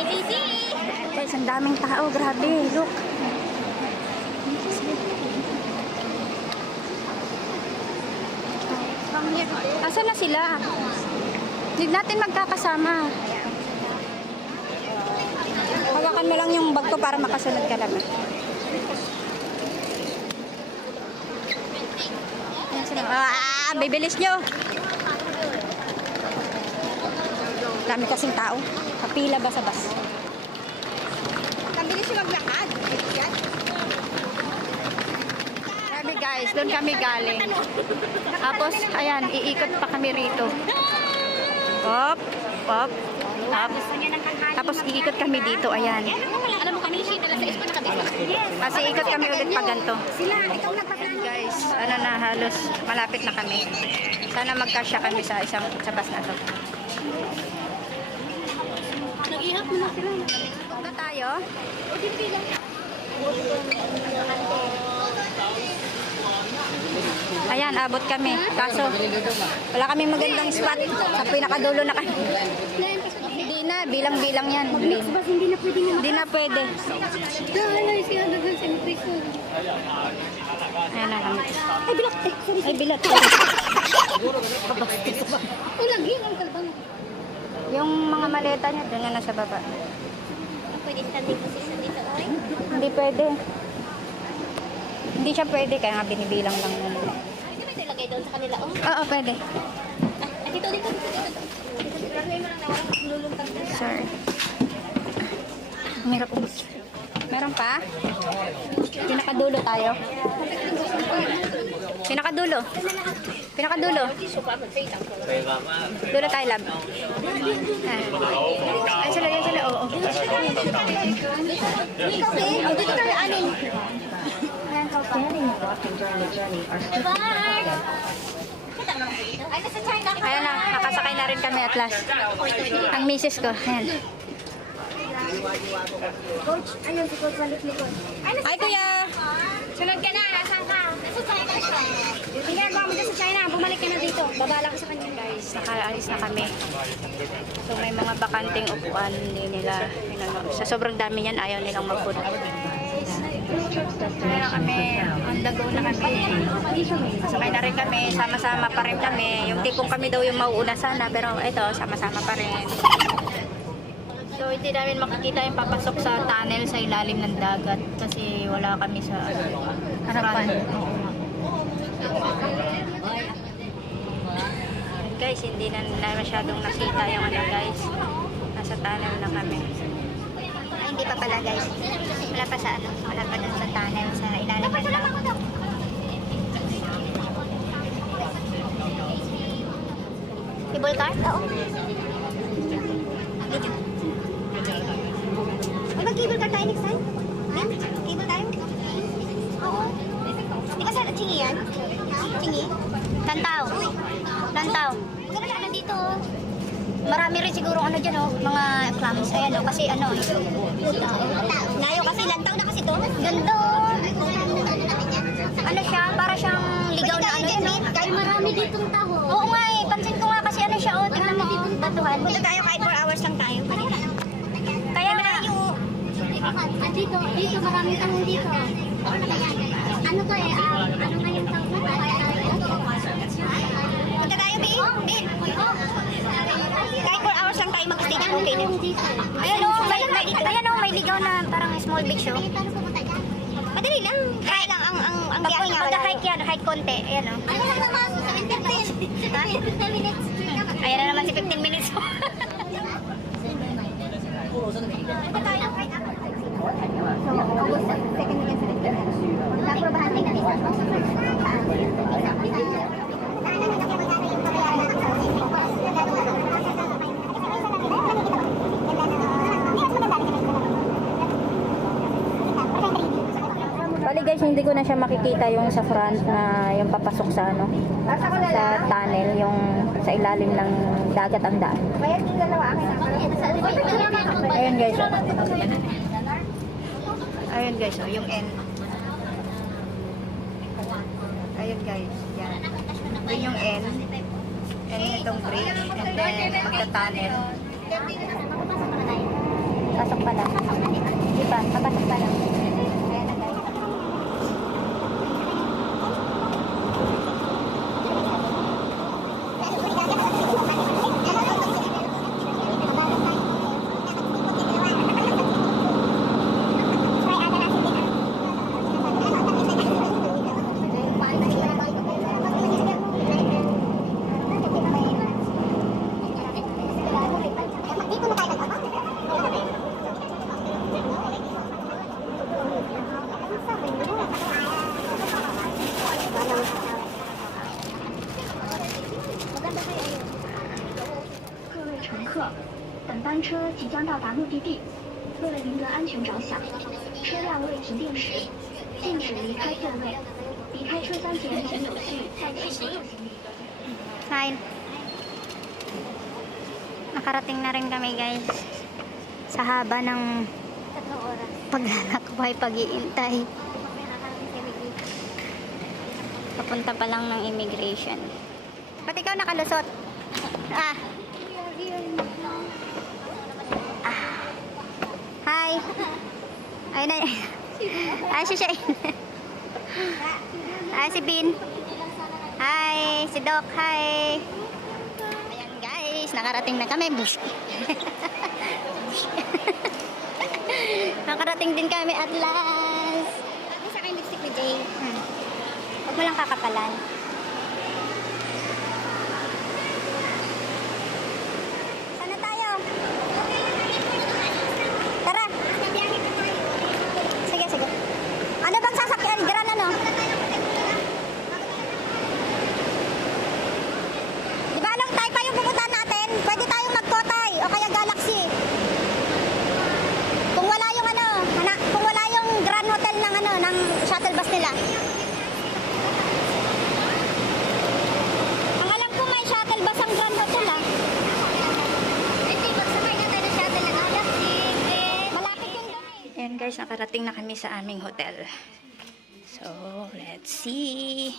Ako po ABC. Guys, ang daming tao. Grabe. Look. Asa na sila? Hindi natin magkakasama. Hawakan mo lang yung bag ko para makasunod ka lang. Ah, bibilis nyo. Dami kasing tao. Kapila ba sa bus? Ang bilis yung maglakad. Grabe guys, doon kami galing. Tapos, ayan, iikot pa kami rito. Pop, pop, up. Tapos iikot kami dito, ayan. Alam mo kami, 6 pa nakabisa. Yes. Kasi ikot kami ulit pa ganito. Sila, ikaw nagpaplano. Guys, ano na, halos malapit na kami. Sana magkasya kami sa isang sa bus na to. Nag-ihap mo na sila. Punta tayo. O, di bilang. Ayan, abot kami. Kaso, wala kami magandang spot. Sa pinakadulo na kami. Hindi na, bilang-bilang yan. Hindi na pwede na. Hindi na pwede. Ayan na kami. Ay, bilak. Ay, sorry. Ay, bilat. O, lagi ang kalbang. Yung mga maleta niya, doon na nasa baba. Pwede standing position dito, oy. Hindi pwede. Hindi siya pwede, kaya nga binibilang lang nila. Hindi ba ito ilagay doon sa kanila, oh? Oo, pwede. Ah, dito, dito, dito, dito. Ang hirap umus. Meron pa? Pinakadulo tayo. Pinakadulo. Pinakadulo. Dulo tayo, lab. Ah. Ay, sila, yan sila. Oo. Ikaw, eh. O, dito tayo, anin. Ay. Ayan na, nakasakay na rin kami at last. Ang misis ko. Ayan. Coach, ayun si Coach. Ay, Ay, kuya! Sunod ka na, nasaan ka? Sige, baka mo dyan sa China, bumalik ka na dito. Babala ko sa kanya. Guys, nakaalis na kami. So may mga bakanting upuan hindi nila inano. Sa sobrang dami niyan ayaw nilang magpunta. Kaya kami, on the go na kami. Sakay na rin kami, sama-sama pa rin kami. Yung tipong kami daw yung mauuna sana, pero ito, sama-sama pa rin. So hindi namin makikita yung papasok sa tunnel sa ilalim ng dagat kasi wala kami sa harapan. Oo. Guys, hindi na, na masyadong nakita yung ano guys. Nasa tunnel na kami. Ay, hindi pa pala guys. Wala pa sa ano, wala pa sa tunnel, sa ilalim ng dagat. Cable car? Oo. Dito. Ay, mag-cable car tayo next time? Yan? Cable tayo? Oo. Di ka sa chingi yan? Chingi? Lantaw. Lantaw. Huwag ka na nandito. oh. Marami rin siguro ano dyan oh, mga clams. Ayan oh, kasi ano eh. Ngayon kasi, lantaw na kasi to. Ganda oh. Ano siya, para siyang ligaw na ano yun oh. Kaya marami ditong taho. Oo nga eh, pansin ko nga kasi ano siya oh, tingnan mo oh, batuhan. Punta tayo kahit 4 hours lang tayo. Kaya nga, Dito, dito maraming tahong dito. Ano to eh, ah, ano nga yung tahong na Punta tayo, Bi. Bi. Kahit 4 hours lang tayo mag-stay dyan, okay na. ayan oh, may, may, ayan oh, may ligaw na parang small beach oh. Madali lang. Kaya lang ang ang ang biyahe nga wala. Pag-hike yan, hike konti. Ayan oh. Ano lang naman? 15 minutes. Ayan na naman si 15 minutes. Bali guys, hindi ko na siya makikita yung sa front na yung papasok sa ano, sa tunnel, yung sa ilalim ng dagat ang daan. Ayun guys. oh. Ayun guys, oh, yung N. Ayun guys, yan. Yun yung N. N itong bridge. And then, magta-tunnel. Pasok pa lang. Nakarating na rin kami guys sa haba ng paglalakbay, pag-iintay. Papunta pa lang ng immigration. Ba't ikaw nakalusot? Ah. ah. Hi. Ay na. Ay, si Shane. Ay, si Bin. Hi, si Doc. Hi. Guys, nakarating na kami. Nakarating din kami at last. Sa akin lipstick ni Jay. Hmm. Huwag mo lang kakapalan. Sana tayo? Tara. Sige, sige. Ano bang sasakyan? Gran ano? Di ba lang tayo pa yung pupunta natin? Pwede tayong magkotay o kaya Galaxy. Kung wala yung ano, ana, kung wala yung Grand Hotel ng ano, ng shuttle bus nila. Ang alam ko may shuttle bus ang Grand Hotel ah. Hindi, magsakay na tayo ng shuttle na Galaxy. Eh, Malapit yung doon Nakarating na kami sa aming hotel. So, let's see.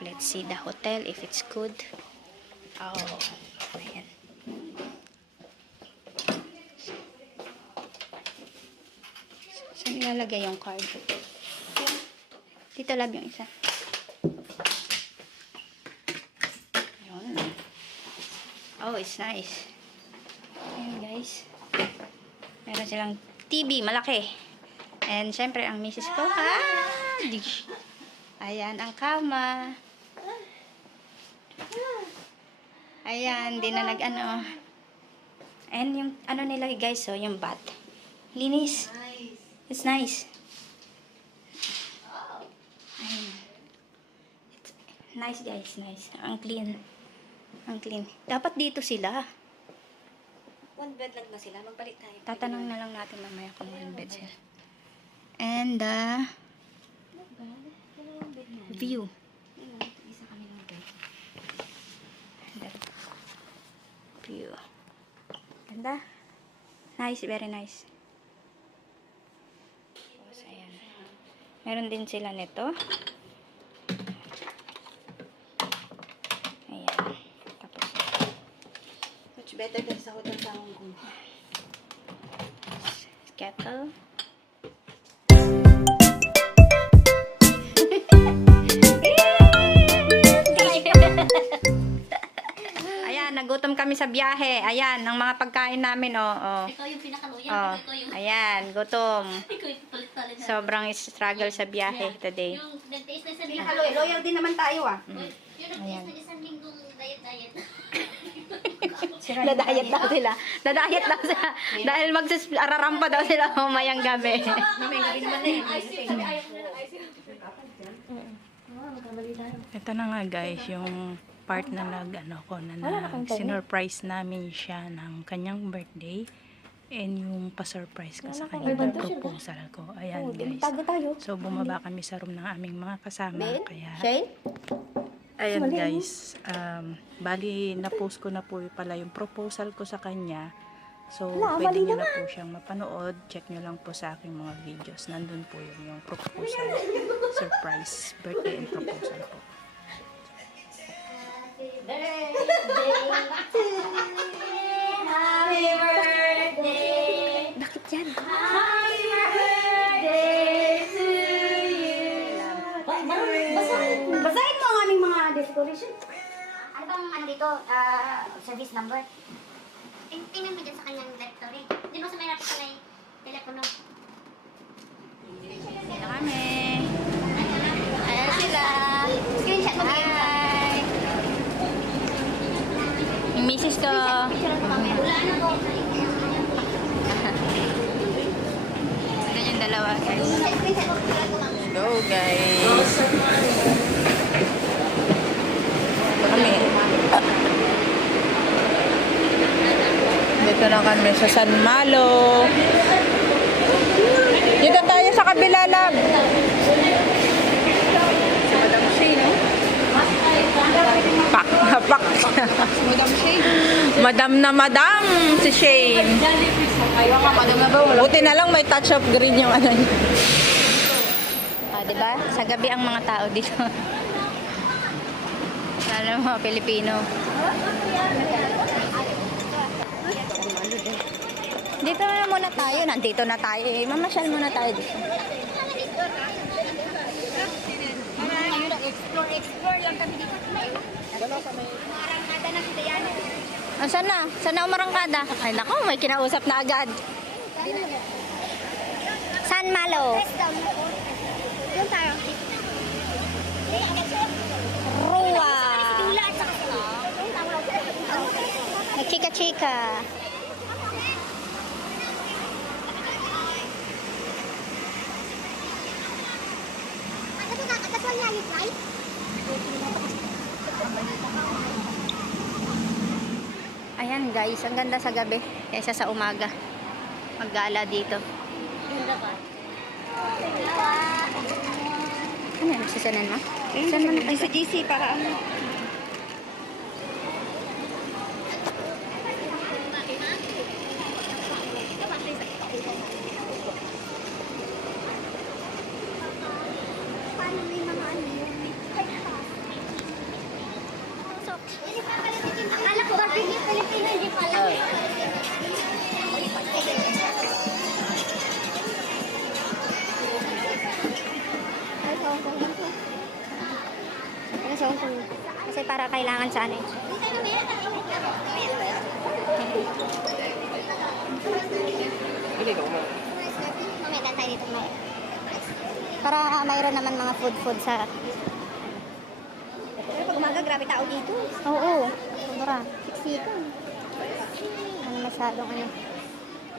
Let's see the hotel if it's good. Oh, ayan. Saan ilalagay yung card? Dito lang yung isa. Oh, it's nice. Ayan guys. Meron silang TV, malaki. And syempre, ang misis ko, dish. Ayan, ang kama. Ayan, di na nag-ano. And yung, ano nila guys, oh, yung bat. Linis. It's nice. Ayan. It's nice guys, nice. Ang clean. Ang clean. Dapat dito sila. One bed lang ba sila? Magbalik tayo. Tatanong na lang natin mamaya kung one bed sila. And the view. Isa kami ng bed. The view. Ganda. Nice, very nice. Tapos, ayan. Meron din sila nito. Ayan. Tapos, Much better than sa hotel sa Hong Kong. kettle. Ayan, nagutom kami sa biyahe. Ayan, ang mga pagkain namin, oh. oh. Ikaw yung pinakaluya, Oh, ikaw yung, ayan, gutom. ikaw yung palit-palit na. Sobrang struggle sa biyahe today. Yung nagtiis na. Loyal, loyal din naman tayo ah. Uy, Yung nagtiis na isang linggong diet-diet. Na-diet daw sila. Na-diet daw sila. Dahil magsararampa daw sila mamayang gabi. Yun. Ito na nga guys, yung part na nag ano ko na, na sinurprise namin siya ng kanyang birthday. And yung pa-surprise ko sa kanya yung proposal ko. Ayan guys. tayo. So bumaba kami sa room ng aming mga kasama. Kaya Shane? Ayan guys, um, bali na-post ko na po pala yung proposal ko sa kanya. So, pwede nyo na po siyang mapanood. Check nyo lang po sa aking mga videos. Nandun po yun yung proposal, surprise, birthday and proposal po. Bakit yan? Decoration. Ano bang ano dito, ah, service number? Ting- Tingnan mo dyan sa kanyang directory. Di ba sa may rapid may telepono? Dito kami. Ayan sila. Screenshot mo kayo. Hi. Yung misis ko. Wala na po. Ganyan dalawa guys. Go guys. Kami. Dito na kami sa San Malo. Dito tayo sa kabila no? Pak na pak. Madam Shane. Madam na madam si Shane. Buti na lang may touch of green yung ano niya. Ah, 'di ba? Sa gabi ang mga tao dito. Lalo mga Pilipino. Dito na muna tayo. Nandito na tayo. Eh. Mamasyal muna tayo dito. Explore, explore lang kami dito. Marangkada na si Diana. Ah, saan na? Saan na umarangkada? Ay, nako, may kinausap na agad. San Malo? Doon tayo. Rua. Dula at saka sila. Nagchika-chika. Ano na? Niya yung flight? Ayan guys, ang ganda sa gabi kaysa sa umaga. Maggala dito. Ganda ba? Ano yan? Nagsasanan mo? Saan mo Ay, sa GC para ano?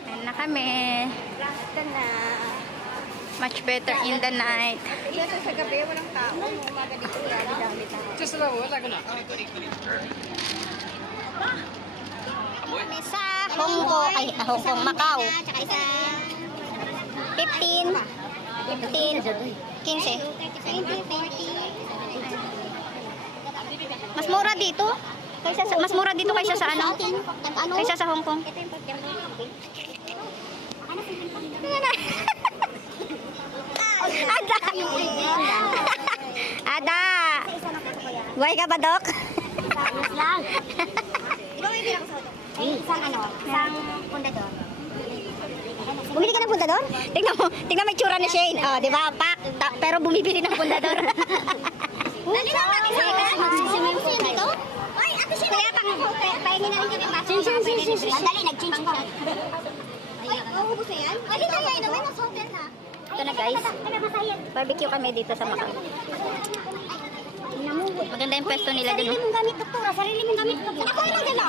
Ayan na kami. Basta na. Much better in the night. Dito sa gabi, walang tao. Umaga dito, grabe dami tao. Kami sa Hong Kong, ay Hong Kong, Macau. Tsaka isa... 15, 15, 15. 20, 20. Mas mura dito. Kaysa sa, mas mura dito kaysa sa ano? Ano? Kaysa sa Hong Kong. Ito yung pagyan mo. Ano si Ada! Ada! Buhay ka ba, Dok? Lang. Ba may bilang ko sa isang ano, isang pundador. Bumili ka ng pundador? Tingnan mo, tingnan mo yung tsura ni Shane. Oh, di ba? Pak, ta- pero bumibili ng pundador. Dali lang natin sa iba. Magsisimin po dito. Ay, ate siya. Kaya pang pahingi na rin kami. Dali, nag-change siya. Ay, maubos na yan? Ay, hindi yan. Mas hotel na. Ito na, guys. Barbecue kami dito sa Macau. Maganda yung pwesto nila dun. Sarili oh. mong gamit, doktora. Sarili mong gamit, doktora. Ako yung nagdala.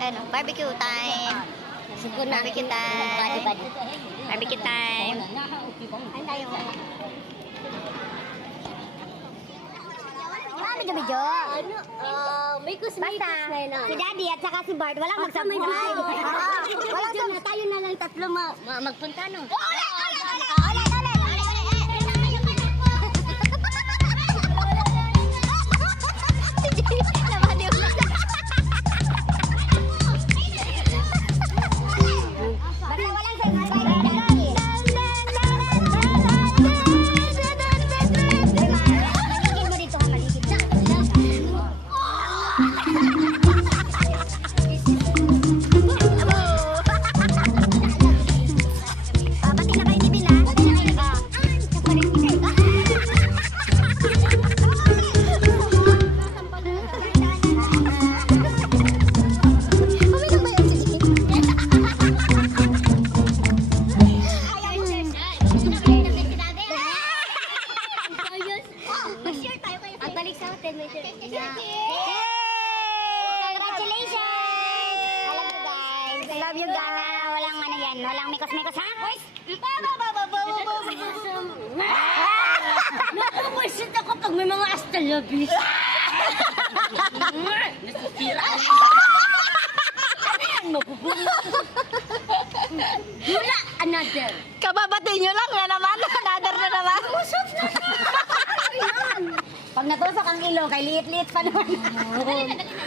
Ano, barbecue time. Barbecue time. Barbecue time. Handa yung... Wala medyo-medyo. Ano? may cosmetics na yun. Si Daddy at saka si Bart, walang mag-subscribe. Walang sub- tayo na lang tatlo ma ma- magpunta, no? Ulit! May mga astalabis. Nasisira. Ano yan? Hula, another. Kababati nyo lang na naman. Another na naman. Pag natusok ang ilo, kay liit-liit pa naman.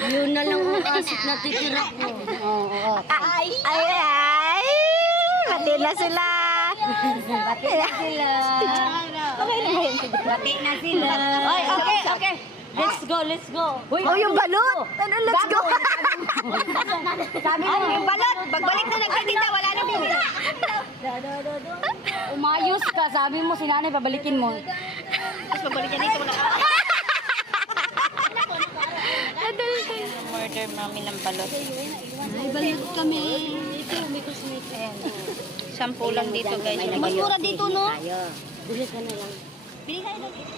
Yun na lang ang asit na titira ko. Oo, oo. Ay, ay, ay. Pati na sila. Bati na sila. Bati na sila. Ay, okay, okay. Let's go, let's go. Uy, Oh, yung balot. Ano, let's go. Sabi mo, yung balot. Pagbalik na nagtitinda, wala na bibili. umayos ka. Sabi mo, si nanay, pabalikin mo. Tapos pagbalik niya dito, wala ka. Murder mami ng balot. Ay, balot kami. Ito, may cosmetics. Sampu lang dito guys. Mas mura dito, no? Bili ka na lang.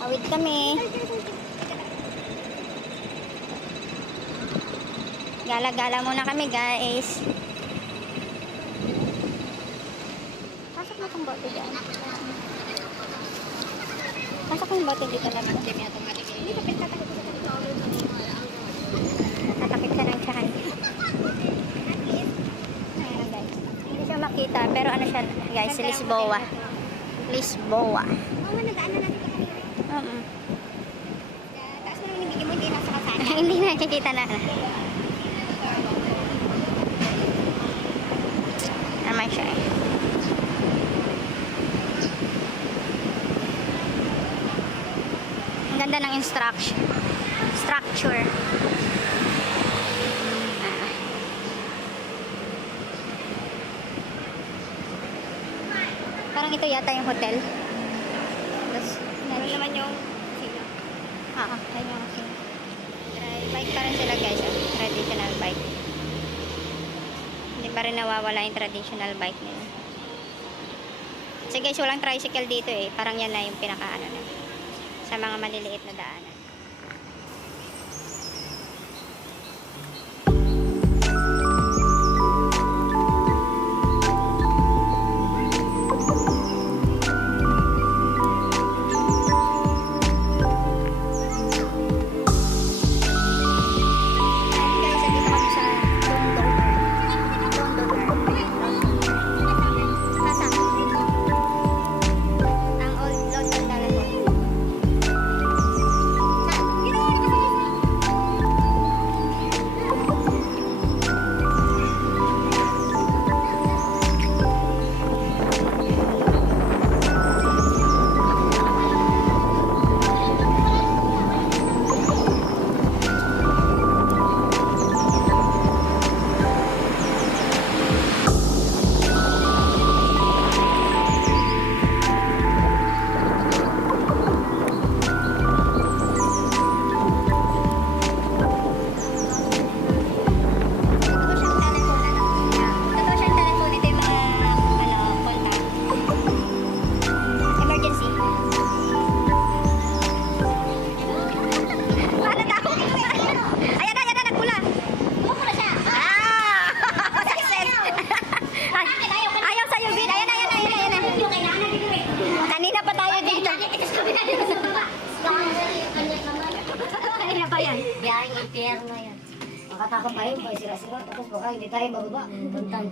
Awit kami. Gala-gala muna kami guys. Pasok mo itong bote dyan. Pasok mo yung bote dito na Dito, pintatakit ko sa Tatakit ka ng tiyan. Ayan guys. Hindi siya makita pero ano siya guys, Lisboa. Lisboa. Oo, nagdaan na natin kanina. Oo. Taas mo naman bigyan mo, hindi nasa kasana. Hindi nakikita na. Naman siya eh. Ang ganda ng instruction. Structure. Parang ito yata yung hotel. Tapos, meron naman yung sino. Oo, ayun yung sino. Dry bike pa rin sila guys, ah. traditional bike. Hindi pa rin nawawala yung traditional bike nila. Kasi guys, walang tricycle dito eh. Parang yan na yung pinakaano na. Sa mga maliliit na daanan.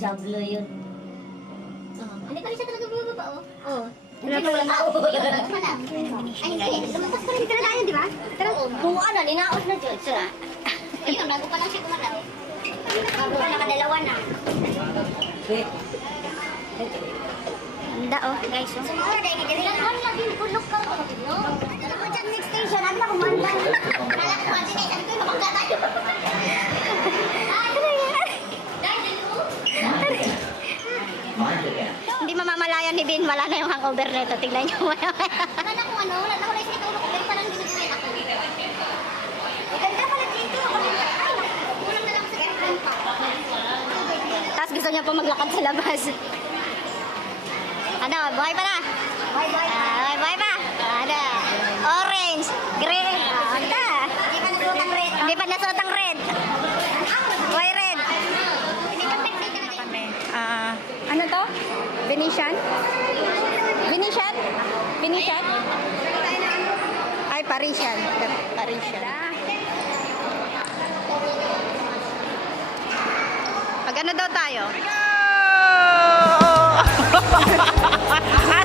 Jablo yun. Hindi pa rin siya talaga bababa, oh. Oo. Hindi na na kung ano, ninaos na dyan. Sira. Ayun, bago pa lang siya kumalaw. Bago pa nakadalawa na. Handa oh, guys. Oh. Siguro dahil hindi rin ang laging bulok ka ko. No? Alam mo dyan next station, ano na kumanda. Kala ko kasi na isang ko yung Hindi mamamalayan ni Bin, wala na yung hangover nito. Tingnan niyo. Wala na kung ano, wala na wala siya itulog. Pero parang ginagawa ako. Maganda pala dito. Kulang na lang sa aircon pa. Tapos gusto niya pa maglakad sa labas. Ano, buhay pa na? Bye bye. Ah, buhay pa. Ano? Orange, green. Anda. Hindi pa nasuot ang red. Hindi pa nasuot ang red. Why red? Kami. Ah, ano to? Venetian? Venetian? Venetian? Ay, Parisian. Parisian. Pag ano daw tayo? Asa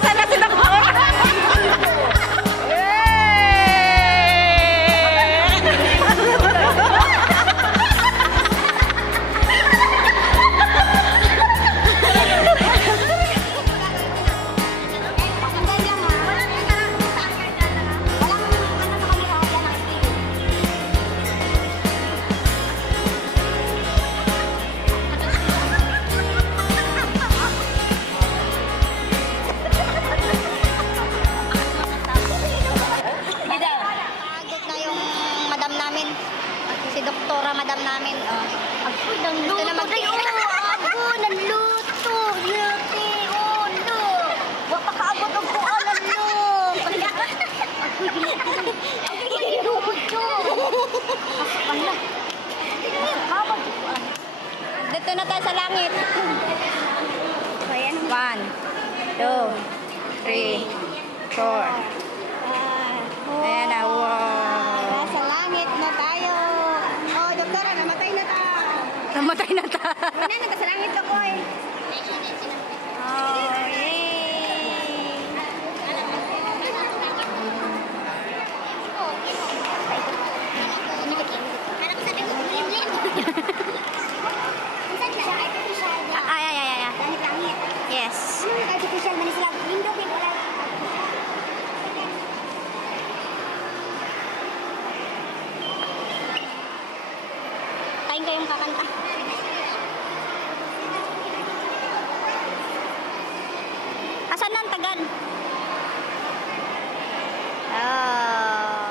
Dito na tayo sa langit. One, two, three, four. Ayan na, wow. Nasa langit na tayo. Oh, doktora, namatay na ta. Namatay na tayo. Wala na, nasa langit ako eh. Oh, yay. Ay, ay, ay, ay, ay. Yes. Artificial man sila. Window, window, wala. Kain kayong kakanta. Asan na ang tagal? Oh.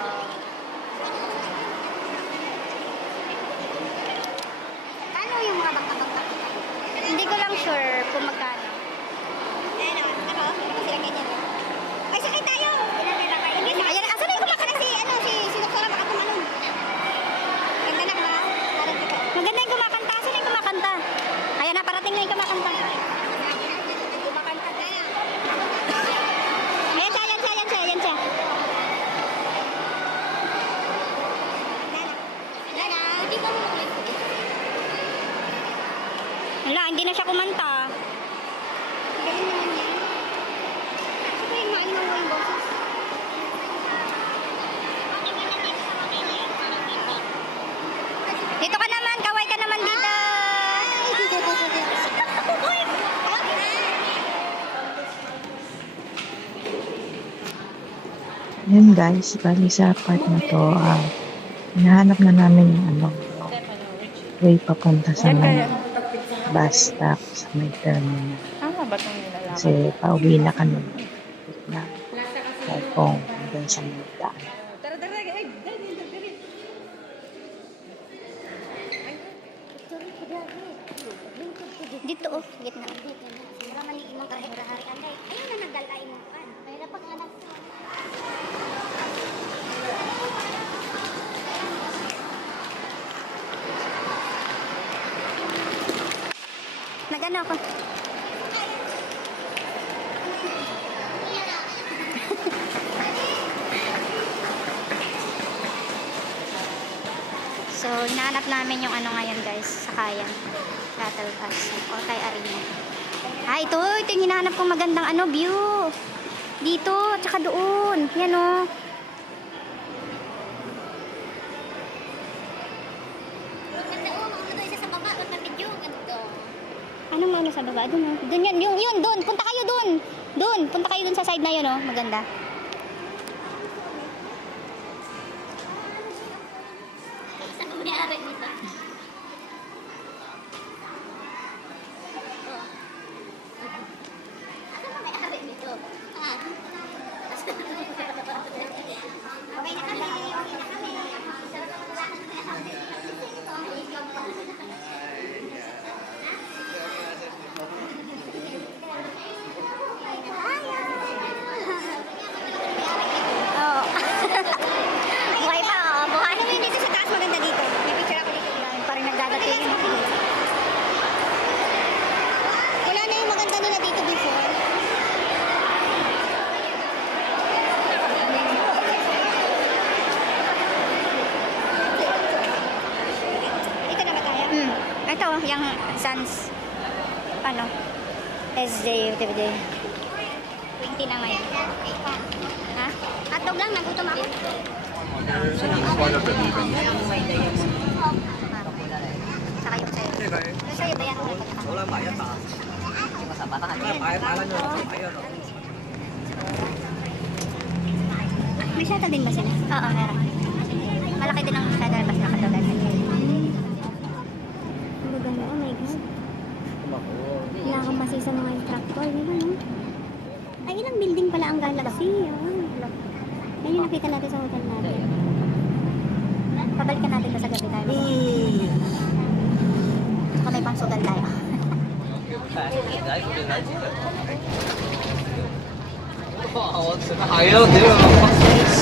Ano yung mga bangka-bangka? Hindi ko lang sure kung magkano. Ano? Ano? Sila ganyan. Ay, sakay tayo! Ayan, asan na yung kumakanta? Si, ano, si, si Doktora baka tumalon. Ganda na ba? Parang ito. Maganda yung kumakanta. Asan na yung kumakanta? Ayan na, parating na yung kumakanta. Kumakanta tayo. Ayan siya, ayan siya, ayan siya, ayan siya. Lala, hindi ka mo Wala, hindi na siya kumanta. Galing naman yan. Sige, yung maalimaw mo yung boses. Dito ka naman, kaway ka naman dito. Yun guys, bali sa part na to, ah, hinahanap na namin yung ano, way papunta sa may bus stop, sa may terminal. Kasi pauwi na kami. Na, kung hanggang sa may daan. Dito, oh, gitna. Siguro man yung imong karahari anday. Ayun na nagdalay mo kan. Mayra pag anak. Nagano ako. Hinahanap namin yung ano ngayon guys, sakayan. Shuttle bus. O kay Arena. Ah, ito. Ito yung hinahanap kong magandang ano, view. Dito, tsaka doon. Yan o. Oh. Anong ano sa baba? Doon yun, yung, yun, doon. Punta kayo doon. Doon. Punta kayo doon sa side na yun o. Maganda. Isa ko may-ari nito. Ano ba may-ari nito? Ah. Okay na kami, okay na kami. Oo. Buhay pa, oh. Buhay. Ano yung dito sa taas maganda dito? May picture ako dito. Dami pa rin nagdadating. Wala na yung maganda nila dito before. Dito na ba tayo? Hmm. Ito, yung Sans. Ano? DVD. 20 na ngayon. Ha? Hotdog lang, nagutom ako. Saka yung sa'yo. Yung sa'yo, bayan mo. May shuttle din ba sila? Oo, meron. Malaki din ang shuttle bus na katulad. Maganda, oh my God. Wala kang masisa mga instructor. Di ba, no? Ay, ilang building pala ang Galaxy. Oh. Yan yung nakita natin sa hotel natin. Pabalikan natin ba sa gabi tayo? Saka may pangsugal tayo.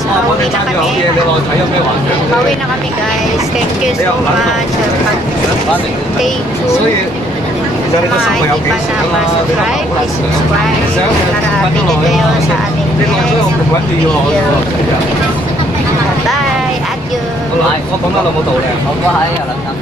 Pauwi na kami. Pauwi na kami guys. Thank you so much pag-stay tuned. ma i-subscribe, i-subscribe para updated kayo sa aming next video. Bye! Adieu! Không có là một tủ này, không có hay là lắm